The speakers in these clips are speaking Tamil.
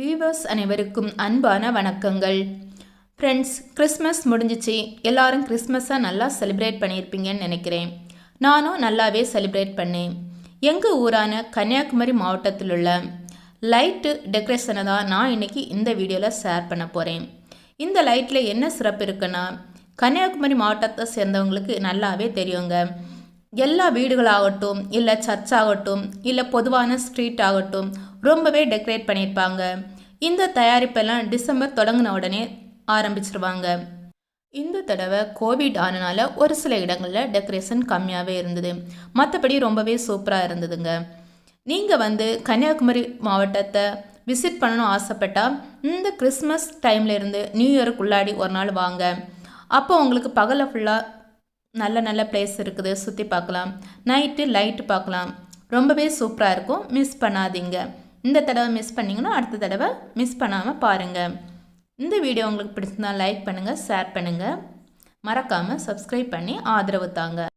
வியூவர்ஸ் அனைவருக்கும் அன்பான வணக்கங்கள். ஃப்ரெண்ட்ஸ், கிறிஸ்மஸ் முடிஞ்சிச்சு. எல்லாரும் கிறிஸ்மஸை நல்லா செலிப்ரேட் பண்ணியிருப்பீங்கன்னு நினைக்கிறேன். நானும் நல்லாவே செலிப்ரேட் பண்ணேன். எங்கள் ஊரான கன்னியாகுமரி மாவட்டத்தில் உள்ள லைட்டு டெக்கரேஷனை தான் நான் இன்றைக்கி இந்த வீடியோவில் ஷேர் பண்ண போகிறேன். இந்த லைட்டில் என்ன சிறப்பு இருக்குன்னா, கன்னியாகுமரி மாவட்டத்தை சேர்ந்தவங்களுக்கு நல்லாவே தெரியுங்க. எல்லா வீடுகளாகட்டும், இல்லை சர்ச் ஆகட்டும், இல்லை பொதுவான ஸ்ட்ரீட் ஆகட்டும், ரொம்பவே டெக்கரேட் பண்ணியிருப்பாங்க. இந்த தயாரிப்பெல்லாம் டிசம்பர் தொடங்கின உடனே ஆரம்பிச்சிருவாங்க. இந்த தடவை கோவிட் ஆனனால ஒரு சில இடங்களில் டெக்கரேஷன் கம்மியாகவே இருந்தது. மற்றபடி ரொம்பவே சூப்பராக இருந்ததுங்க. நீங்கள் கன்னியாகுமரி மாவட்டத்தை விசிட் பண்ணணும் ஆசைப்பட்டால் இந்த கிறிஸ்மஸ் டைமில் இருந்து நியூ இயருக்குள்ளாடி ஒரு நாள் வாங்க. அப்போ உங்களுக்கு பகலில் ஃபுல்லாக நல்ல நல்ல பிளேஸ் இருக்குது, சுற்றி பார்க்கலாம். நைட்டு லைட்டு பார்க்கலாம். ரொம்பவே சூப்பராக இருக்கும். மிஸ் பண்ணாதீங்க. இந்த தடவை மிஸ் பண்ணிங்கன்னா அடுத்த தடவை மிஸ் பண்ணாமல் பாருங்கள். இந்த வீடியோ உங்களுக்கு பிடிச்சிருந்தா லைக் பண்ணுங்கள், ஷேர் பண்ணுங்கள். மறக்காமல் சப்ஸ்கிரைப் பண்ணி ஆதரவு தாங்க.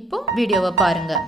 இப்போது வீடியோவை பாருங்கள்.